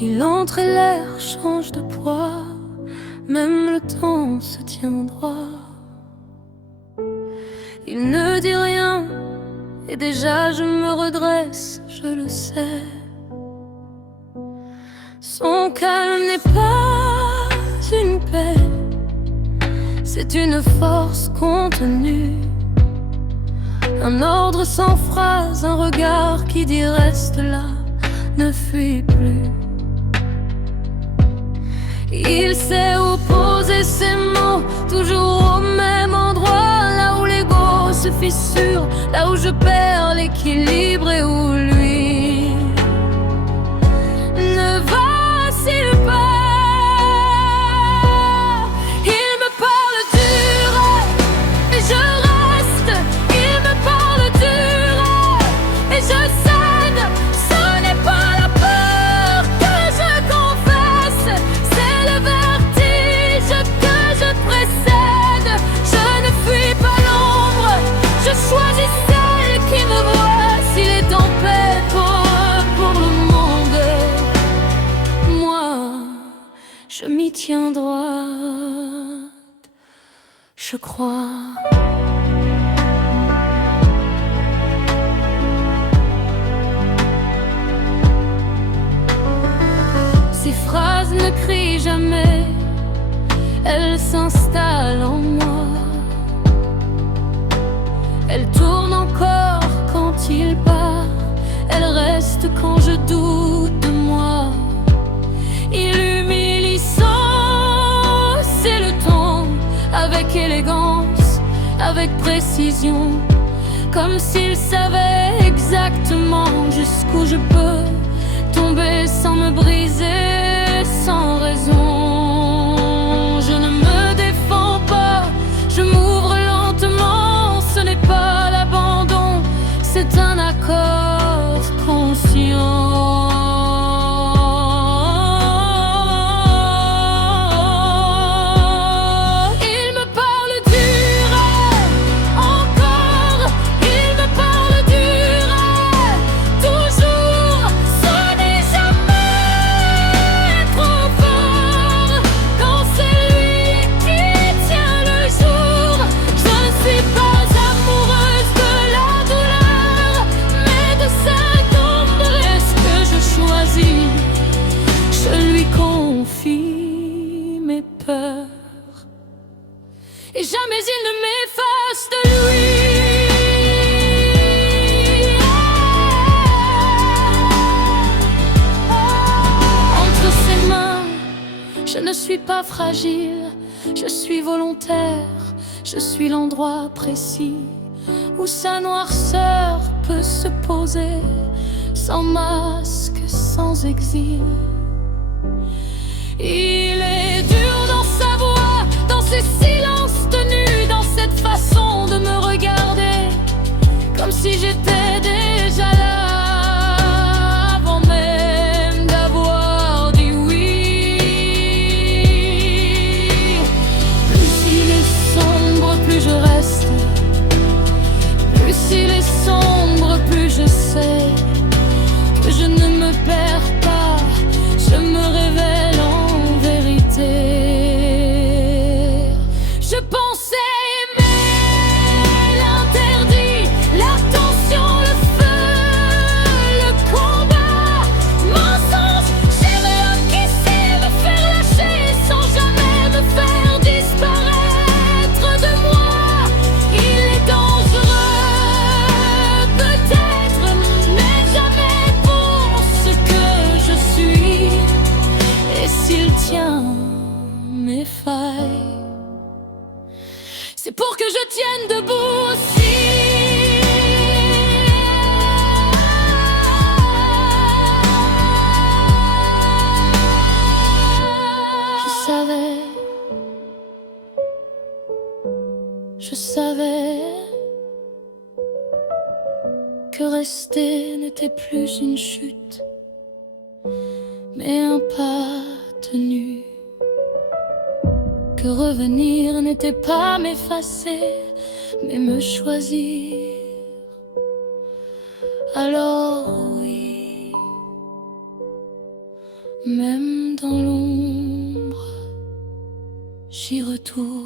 Il entre et l'air change de poids, même le temps se tient droit. Il ne dit rien, et déjà je me redresse, je le sais. Son calme n'est pas une paix, c'est une force contenue. Un ordre sans phrase, un regard qui dit reste là, ne fuis plus. Il sait où poser ses mots, toujours au même endroit, là où l'ego se fissure, là où je perds l'équilibre et où lui ne vacille pas. Il me parle du rêve et je reste. Il me parle du rêve et je cède. Ce n'est pas la peur que je confesse, c'est le vertige que je précède. Je ne fuis pas l'ombre, je choisis celle qui me voit. S'il est en paix pour le monde, moi je m'y tiens droite, je crois. Ces phrases ne crient jamais, elles s'installent en moi. Elles tournent encore quand il part, elles restent quand je doute de moi. Il humilie sans c'est le ton, avec élégance, avec précision, comme s'il savait exactement jusqu'où je peux tomber sans me briser, sans raison. Je ne me défends pas, je m'ouvre lentement. Ce n'est pas l'abandon, c'est un accord conscient. Il me parle du rêve, encore. Il me parle du rêve, toujours. Ce n'est jamais trop fort quand c'est lui qui tient le jour. Je ne suis pas amoureuse de la douleur, mais de cette tendresse que je choisis. Je lui confie mes peurs et jamais il ne m'efface de lui. Entre ses mains, je ne suis pas fragile, je suis volontaire, je suis l'endroit précis où sa noirceur peut se poser, sans masque, sans exil. Il est dur dans sa voix, dans ses silences tenus, dans cette façon de me regarder, comme si j'étais déjà là, avant même d'avoir dit oui. Plus il est sombre, plus je reste. Plus il est sombre, plus je sais que je ne me perds pas, je me révèle en vérité. Je pensais aimer l'interdit, la tension, le feu, le combat, mensonge. J'aimais l'homme qui sait me faire lâcher sans jamais me faire disparaître de moi. Il est dangereux, peut-être, mais jamais pour ce que je suis. Et s'il tient mes failles, c'est pour que je tienne debout aussi. Je savais que rester n'était plus une chute, mais un pas tenu. Que revenir n'était pas m'effacer, mais me choisir. Alors oui, Même dans l'ombre, j'y retourne.